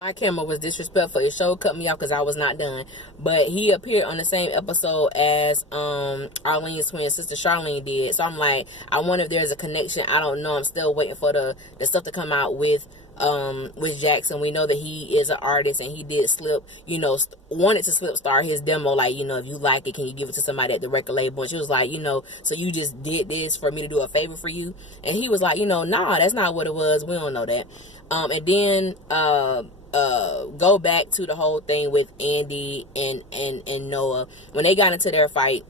My camera was disrespectful. It showed cut me off because I was not done. But he appeared on the same episode as Arlene's twin sister Charlene did. So I'm like, I wonder if there's a connection. I don't know. I'm still waiting for the stuff to come out with Jackson. We know that he is an artist and he did slip, wanted to slip star his demo, like, if you like it, can you give it to somebody at the record label? And she was like, so you just did this for me to do a favor for you? And he was like, nah, that's not what it was. We don't know that. And then go back to the whole thing with Andy and Noah when they got into their fight,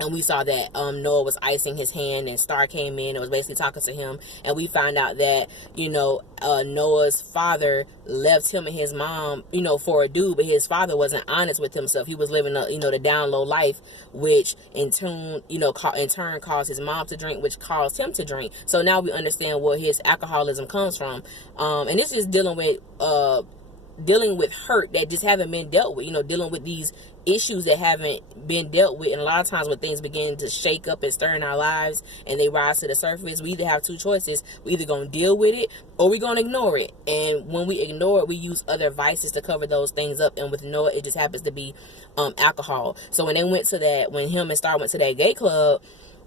and we saw that Noah was icing his hand, and Star came in and was basically talking to him, and we found out that Noah's father left him and his mom for a dude, but his father wasn't honest with himself. He was living the down low life, which in turn caused his mom to drink, which caused him to drink. So now we understand where his alcoholism comes from, and this is dealing with hurt that just haven't been dealt with, dealing with these issues that haven't been dealt with. And a lot of times when things begin to shake up and stir in our lives and they rise to the surface, we either have two choices. We either going to deal with it or we're going to ignore it. And when we ignore it, we use other vices to cover those things up. And with Noah, it just happens to be alcohol. So when him and Star went to that gay club,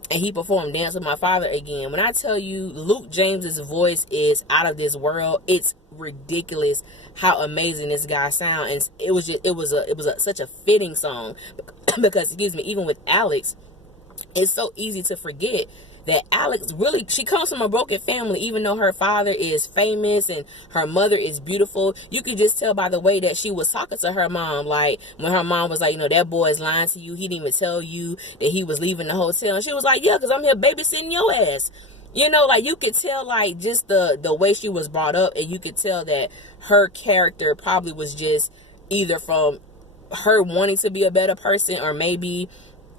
and he performed Dance with My Father again. When I tell you, Luke James's voice is out of this world. It's ridiculous how amazing this guy sounds. And it was such a fitting song because, even with Alex, it's so easy to forget that Alex really, she comes from a broken family. Even though her father is famous and her mother is beautiful, you could just tell by the way that she was talking to her mom. Like when her mom was like, that boy is lying to you. He didn't even tell you that he was leaving the hotel. And she was like, yeah, because I'm here babysitting your ass. Like you could tell, like just the way she was brought up, and you could tell that her character probably was just either from her wanting to be a better person or maybe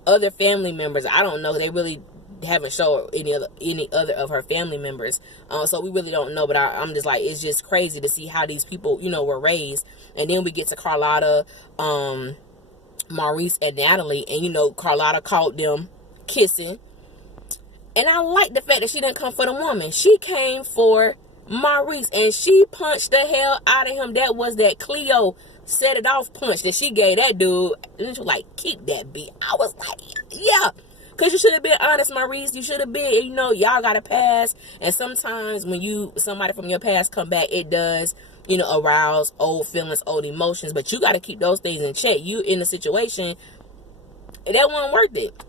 other family members. I don't know. They really haven't showed any other of her family members, so we really don't know. But I'm just like, it's just crazy to see how these people were raised. And then we get to Carlotta, Maurice, and Natalie, and Carlotta caught them kissing, and I like the fact that she didn't come for the woman. She came for Maurice, and she punched the hell out of him. That was that Cleo set it off punch that she gave that dude, and she was like, keep that beat. I was like, yeah. Because you should have been honest, Maurice. You should have been, y'all got a past. And sometimes when somebody from your past come back, it does, arouse old feelings, old emotions. But you got to keep those things in check. You in a situation, that wasn't worth it.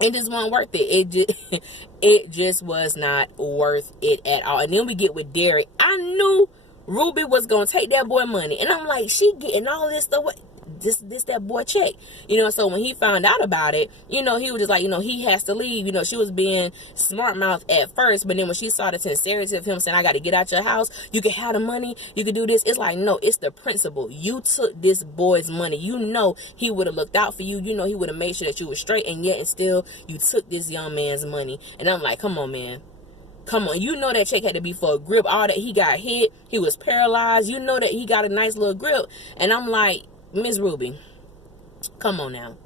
It just wasn't worth it. It just was not worth it at all. And then we get with Derek. I knew Ruby was going to take that boy money. And I'm like, she getting all this stuff. This that boy check, so when he found out about it, he was just like, he has to leave. She was being smart mouth at first, but then when she saw the sincerity of him saying, I got to get out your house, you can have the money, you can do this, it's like, no, it's the principle. You took this boy's money. He would have looked out for you. He would have made sure that you were straight, and yet and still you took this young man's money. And I'm like, come on, man. Come on, that check had to be for a grip. All that, he got hit, he was paralyzed, that he got a nice little grip. And I'm like, Miss Ruby, come on now.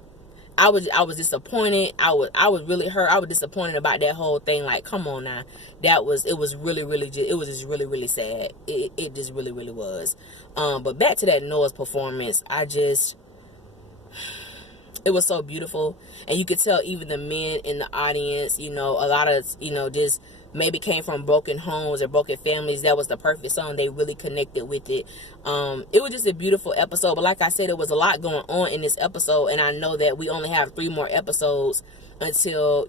I was disappointed. I was really hurt. I was disappointed about that whole thing. Like, come on now. It was just really, really sad. It just really, really was. But back to that Noah's performance, it was so beautiful. And you could tell even the men in the audience, a lot of, just maybe came from broken homes or broken families. That was the perfect song. They really connected with it. It was just a beautiful episode. But like I said, there was a lot going on in this episode. And I know that we only have 3 more episodes until,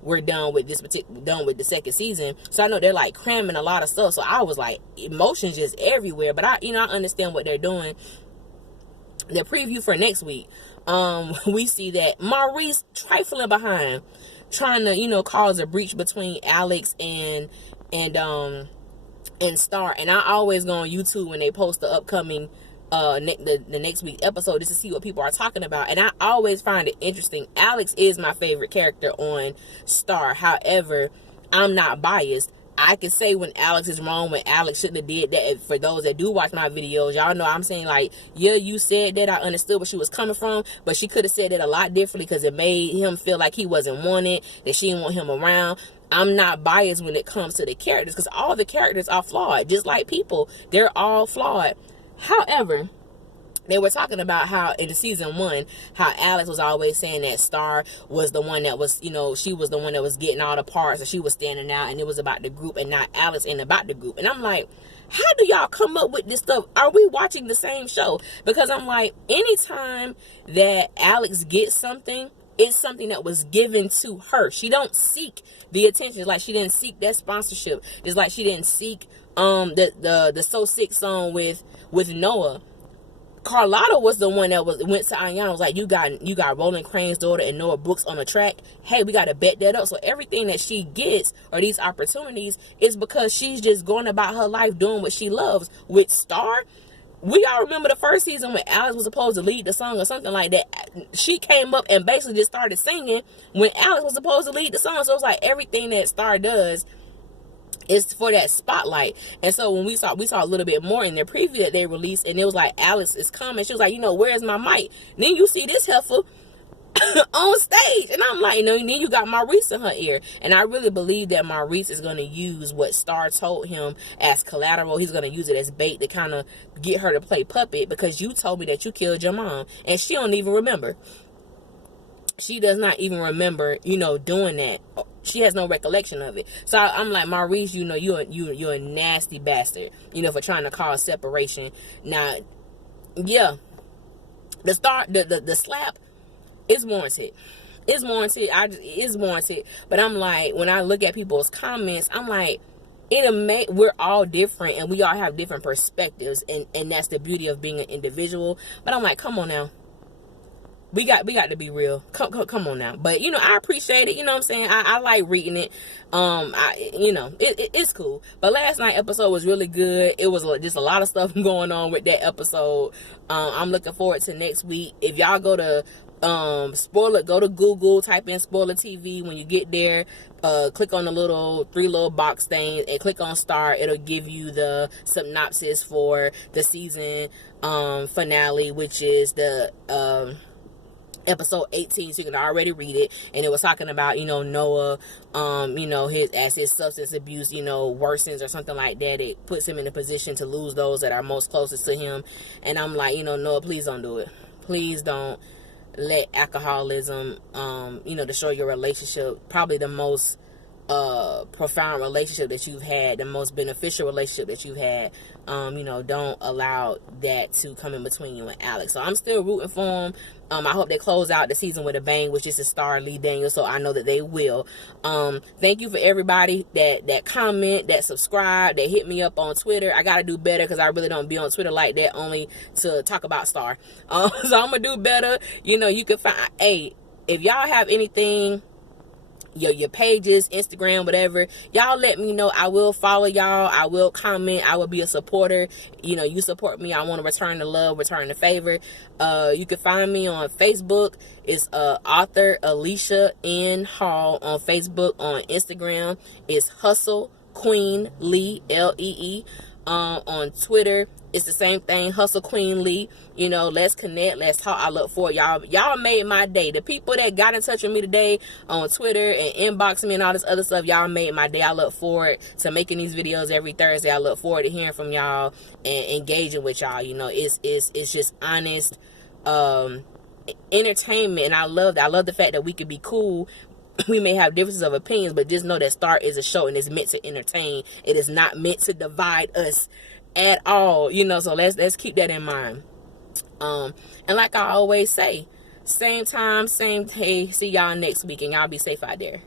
we're done with the second season. So I know they're like cramming a lot of stuff. So I was like, emotions just everywhere. But I understand what they're doing. The preview for next week, we see that Maurice trifling behind, trying to cause a breach between Alex and Star. And I always go on YouTube when they post the upcoming the next week episode just to see what people are talking about, and I always find it interesting. Alex is my favorite character on Star. However, I'm not biased. I can say when Alex is wrong, when Alex shouldn't have did that. For those that do watch my videos, y'all know I'm saying, like, yeah, you said that, I understood where she was coming from, but she could have said it a lot differently, because it made him feel like he wasn't wanted, that she didn't want him around. I'm not biased when it comes to the characters, because all the characters are flawed, just like people. They're all flawed. However, they were talking about how in season 1, how Alex was always saying that Star was the one that was, she was the one that was getting all the parts, and she was standing out, and it was about the group and not Alex and about the group. And I'm like, how do y'all come up with this stuff? Are we watching the same show? Because I'm like, anytime that Alex gets something, it's something that was given to her. She don't seek the attention. It's like she didn't seek that sponsorship. It's like she didn't seek the So Sick song with Noah. Carlotta was the one that went to Ayana, was like, you got Roland Crane's daughter and Noah Brooks on the track. Hey, we got to bet that up. So everything that she gets, or these opportunities, is because she's just going about her life doing what she loves. With Star, we all remember the first season when Alex was supposed to lead the song or something like that. She came up and basically just started singing when Alex was supposed to lead the song. So it's like everything that Star does is for that spotlight. And so when we saw a little bit more in their preview that they released, and it was like, Alex is coming. She was like, where's my mic? And then you see this heifer on stage, and I'm like, then you got Maurice in her ear. And I really believe that Maurice is going to use what Star told him as collateral. He's going to use it as bait to kind of get her to play puppet, because you told me that you killed your mom, and she don't even remember. She does not even remember, doing that. She has no recollection of it. So I'm like, Maurice, you're a nasty bastard, for trying to cause separation. Now, yeah, the slap is warranted. It's warranted. It's warranted. But I'm like, when I look at people's comments, I'm like, we're all different, and we all have different perspectives, and that's the beauty of being an individual. But I'm like, come on now. We got to be real. Come on now. But I appreciate it. You know what I'm saying? I like reading it. It's cool. But last night's episode was really good. It was just a lot of stuff going on with that episode. I'm looking forward to next week. If y'all go to Spoiler, go to Google, type in Spoiler TV. When you get there, click on the three little box things and click on Star. It'll give you the synopsis for the season finale, which is the episode 18, so you can already read it. And it was talking about, Noah, his substance abuse, worsens or something like that. It puts him in a position to lose those that are most closest to him. And I'm like, Noah, please don't do it. Please don't let alcoholism, destroy your relationship. Probably the most profound relationship that you've had, the most beneficial relationship that you've had. Don't allow that to come in between you and Alex. So I'm still rooting for him. I hope they close out the season with a bang, which is to star Lee Daniels, so I know that they will. Thank you for everybody that comment, that subscribe, that hit me up on Twitter. I gotta do better, because I really don't be on Twitter like that, only to talk about Star. So I'm gonna do better. You can find, if y'all have anything, your pages, Instagram, whatever, y'all let me know. I will follow y'all. I will comment. I will be a supporter. You support me, I want to return the love, return the favor. You can find me on Facebook. It's author Alicia N. Hall on Facebook. On Instagram, it's Hustle Queen Lee, Lee. On Twitter, it's the same thing, Hustle Queen Lee. Let's connect, let's talk. I look forward. Y'all made my day. The people that got in touch with me today on Twitter and inboxing me and all this other stuff, y'all made my day. I look forward to making these videos every Thursday. I look forward to hearing from y'all and engaging with y'all. It's just honest entertainment, and I love that. I love the fact that we could be cool. We may have differences of opinions, but just know that Star is a show, and it's meant to entertain. It is not meant to divide us at all. So let's keep that in mind. And like I always say, same time, same day. See y'all next week, and y'all be safe out there.